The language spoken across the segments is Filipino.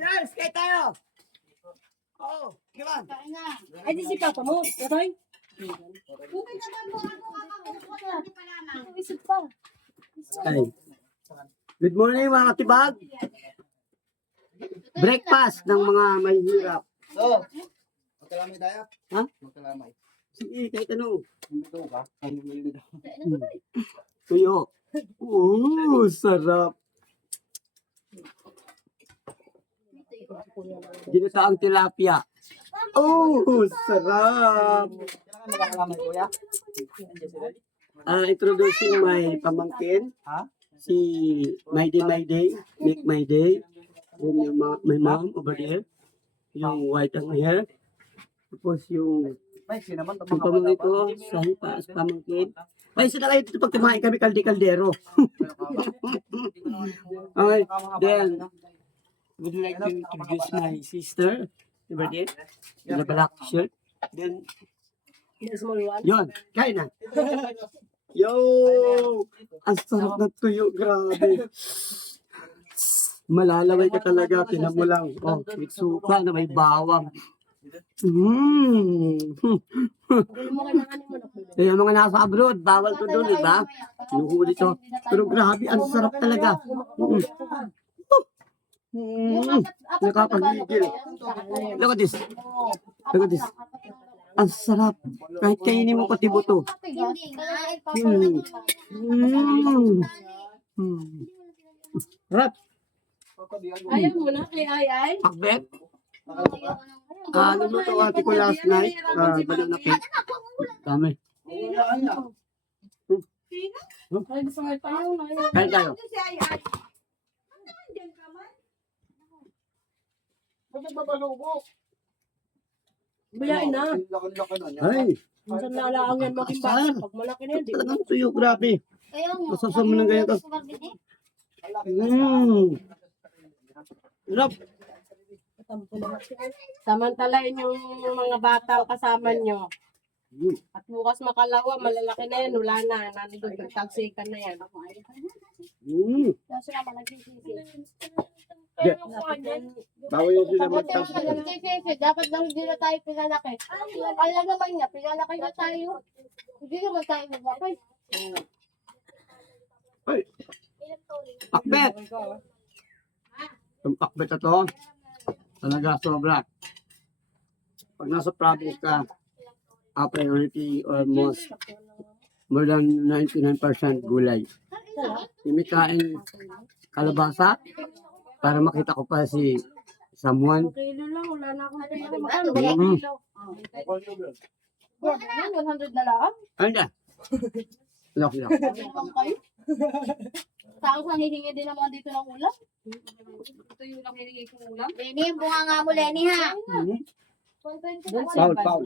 Lars, kaya tayo. Oo, Kiwan. Ay, di si Papa mo. Tatay? Isip pa. Ay. Good morning mga katibag. Breakfast ng mga mahihirap. So, magkalamay tayo? Ha? Magkalamay. Sige, kahit ano. Ito ka? Ano mo yun? Tuyo. Sarap. Ginataang tilapia. Sarap. Kailangan magkalamay, kuya? Introducing my pamangkin. Ha? Si My Day, Make My Day. And yung my mom over there. Yung white ang hair. Tapos yung May sinaman ito yung mga pamangkin bata ko, sa hipas, pamangkin. Ay, sila kayo dito pag kumain kami, kalde-kaldero. Okay, then, would you like to introduce my sister? Over there? In the black shirt. Then, yun, kain na. Yo! Ang sarap na tuyo, grabe. Malalaway ka talaga, tinan mo lang. Oh, with suka na may bawang. Kaya mga nasa abroad, bawal to doon, diba? Nuhuli to. Pero grabe, ang sarap talaga. Nakakagigil. Look at this. Look at this. Ang sarap. Kahit kainin mo pati buto. Sarap. Ayaw mo na kay Ay. Akbet. Lumuto ate ko last night. Banana cake. Dami. Ay, gusto nga tayo na. Kain tayo. Bayain na. Laki-laki na niya. Ay, Minsan lalaang yan maging bata. Pag malaki na yan, di ko talagang tuyo, grabe. Masasama ng ganyan. Sarap. samantalain yung mga bata kasama nyo. At bukas makalawa, malalaki na yan, wala na. Nandun, nagtagsikan na yan. Bawal yung sila magtapos. Dapat lang hindi na tayo pinalaki. Alam naman niya, pinalaki na tayo. Hindi naman tayo magbakay. Pakbet. Yung pakbet na to, talaga sobra. Pag nasa province ka, priority almost more than 99% gulay. Imikain kalabasa para makita ko pa si someone. Kilo lang, wala na akong pera. Magkano ba Mm. ang kilo? 100 na lang. Ano na? Lock. Tapos ang hihingi din naman dito ng ulam. Ito yung lang hiningi kong ulam. Lenny, bunga nga mo, Lenny, ha? Paul.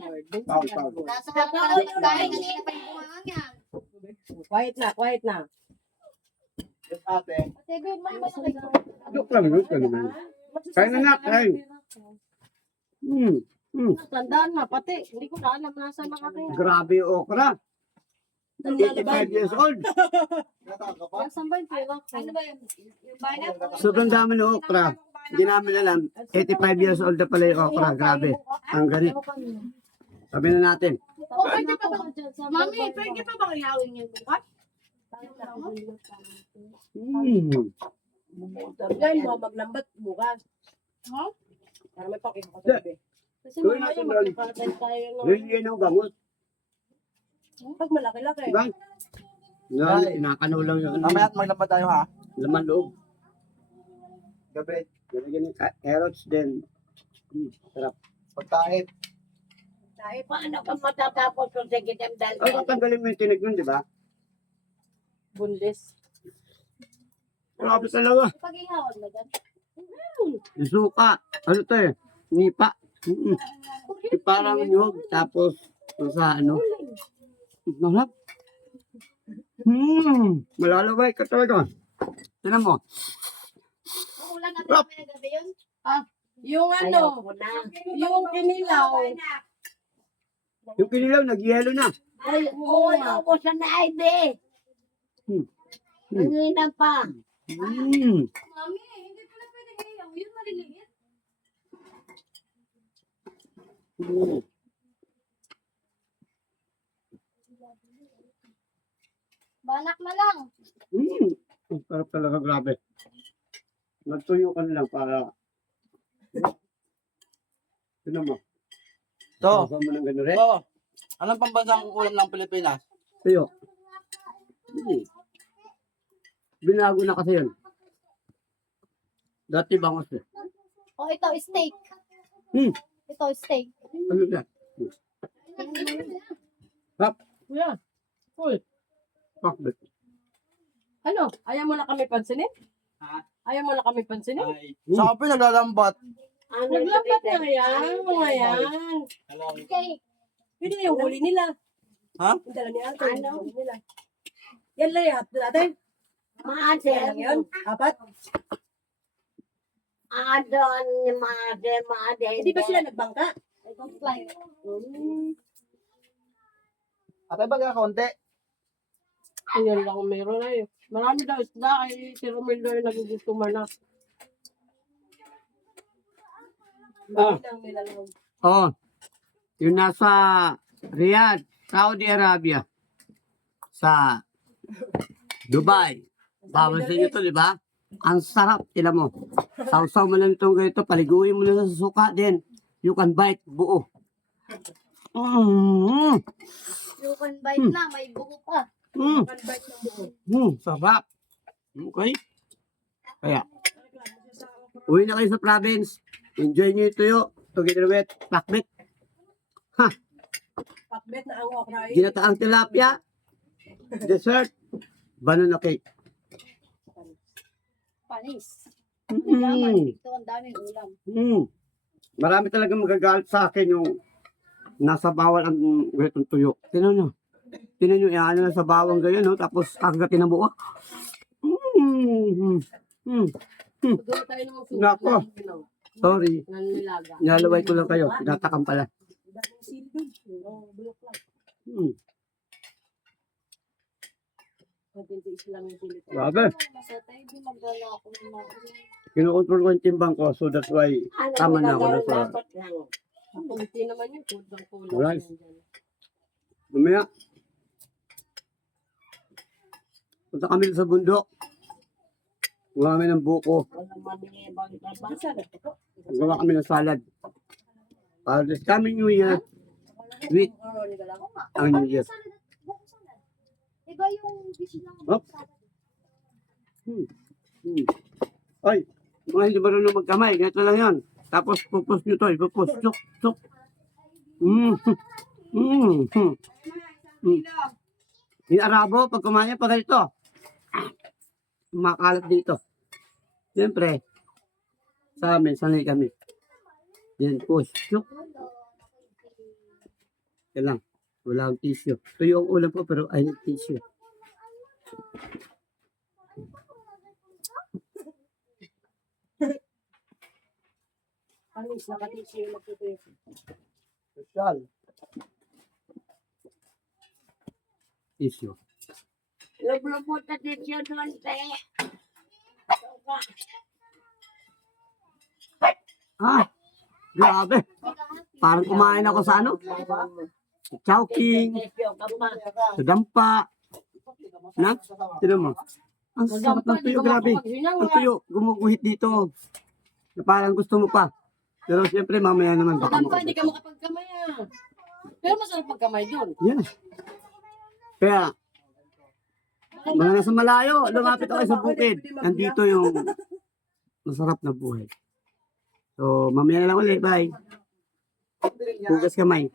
Nasa ka pa lang kain kanina pa yung bunga niya. Quiet na. Yes, ate. Sige, malaki. Look ka naman. Kain na nak, kain. Tandaan na, pati. Hindi ko na alam nasaan nakakain. Grabe okra. 85 years old. Nata ka pa? Saan ba yung pera? Ano ba yun? Yung bayan? Sobrang dami ng okra. Hindi namin alam. 85 years old na pala yung okra. Grabe. Ang ganit. Sabi na natin. Pwede pa ba? Mami, pwede pa ba kayawin yung bukas? Yan mo, maglambat bukas. Ha? Para may pakita ko sa gabi. Kasi Gawin mamaya natin doon. magkakatay tayo ng... Yun ang gamot. Pag malaki-laki. Diba? No, inakano lang yun. Mamaya maglambad tayo ha. Laman loob. Gabi. Ganyan yung carrots din. Sarap. Pagtaip. Dahil paano ka matatapos kung sa gitandal? Ay, tanggalin mo yung tinig nun, di ba? Bunlis. Grabe talaga. Pag-ihawan mo dyan. Yung suka. Ano to eh? Nipa. Yung parang nyog. Tapos, sa ano? Sarap. Malalaway ka talaga. Tinan mo. Ulan natin kami na gabi yun. Yung ano, yung kinilaw. Yung kinilaw, nag-yelo na. Ay, oo nga. ko sa naide. Nanginan pa. Mami, hindi pala pwede ngayon. Yun maliliit. Mm. Banak na lang. Mm. Ang sarap talaga, grabe. Nagtuyo ka na lang para... Sino mo? To. Kasama mo ng gano'n rin? To. Anong pambansang ulam ng Pilipinas? Tuyo. Mm. Binago na kasi yun. Dati bangos eh. O, ito, steak. Hmm. Ito, steak. Ano yan? Kuya, cool. Pakbet. Ano? Ayaw mo na kami pansinin? Ha? Ayaw mo na kami pansinin? Ay. Sa kape naglalambat. Naglapat na yan, mga yan. Steak. Yun na yung huli nila. Ha? Yung dala ni ate, yung huli nila. Yan lang yan, ate. Maade, Yan lang yun. Apat. adon ni maade. Hindi ba sila nagbangka? Fly. Ate ba kaunti? Ayan lang ang meron na yun. Marami daw isda ay si Romel daw yung nagugustuman na. Marami lang nila lang. Oh, yung nasa Riyadh, Saudi Arabia, sa Dubai. Bawal sa inyo to, di ba? Ang sarap, tila mo. Sausaw mo lang itong ganito, paliguin mo lang sa suka din. You can bite buo. Mm, You can bite na, may buko pa. mm, Bite ng buo. sarap. Okay? Kaya, uwi na kayo sa province. Enjoy nyo ito yo. Together with pakbet. Pakbet na ang okra. Ginataang tilapia. Dessert. Banana cake. Panis. Mm. Ito ang daming ulam. Marami talaga magagalit sa akin yung nasa bawal ang ganitong tuyo. Tinan nyo. Tinan nyo, ano na sa bawang ganyan, no? Tapos kagatin na buo. Doon tayo ng sulit. Nako. Sorry. Ng nilaga. Nilalaway ko lang kayo. Tinatakam pala. Daming sili doon. Oo, bulok lang. Hmm. Magtintiis lang yung sili. Grabe. Masatay, di magdala ako ng mga Kinukontrol ko yung timbang ko. So that's why tama na ako na sa Dapat lang. Kunti naman yun. Kulang-kulang. Alright. yan dyan. mamaya. Punta kami sa bundok. Gawa kami ng buko. Walang manibang ibang. Masarap ito. Gawa kami ng salad. Para this coming New Year, with Oo, nila lang. ang New Year. Iba yung dish lang. Hop. Ay, mga hindi marunong magkamay, ganito lang yan. Tapos pupus nyo to, ipupus, tsuk, tsuk. Yung Arabo, pag kumain pa ganito, makalat dito. Siyempre, sa amin, sanay kami. Yan, push, tsuk. Yan lang, wala akong tissue. Tuyo ang ulam ko, pero I need tissue. Panis, nakatisyo yung magtutuyo. Social. Tissue. Lumulupot na din siya doon, te. Ah, grabe. Parang kumain ako sa ano? Sa Chowking, Tesyo ka pa. sa Dampa. Na? Tinan mo. Ang sarap ng tuyo, grabe. Ang tuyo, gumuguhit dito. Na parang gusto mo pa. Pero siyempre, mamaya naman baka Pag hindi makapag. ka makapagkamay Pero masarap pagkamay doon. Yan. Kaya, mga nasa malayo, lumapit ako sa bukid. Nandito yung masarap na buhay. So, mamaya na lang ulit. Bye. Hugas kamay.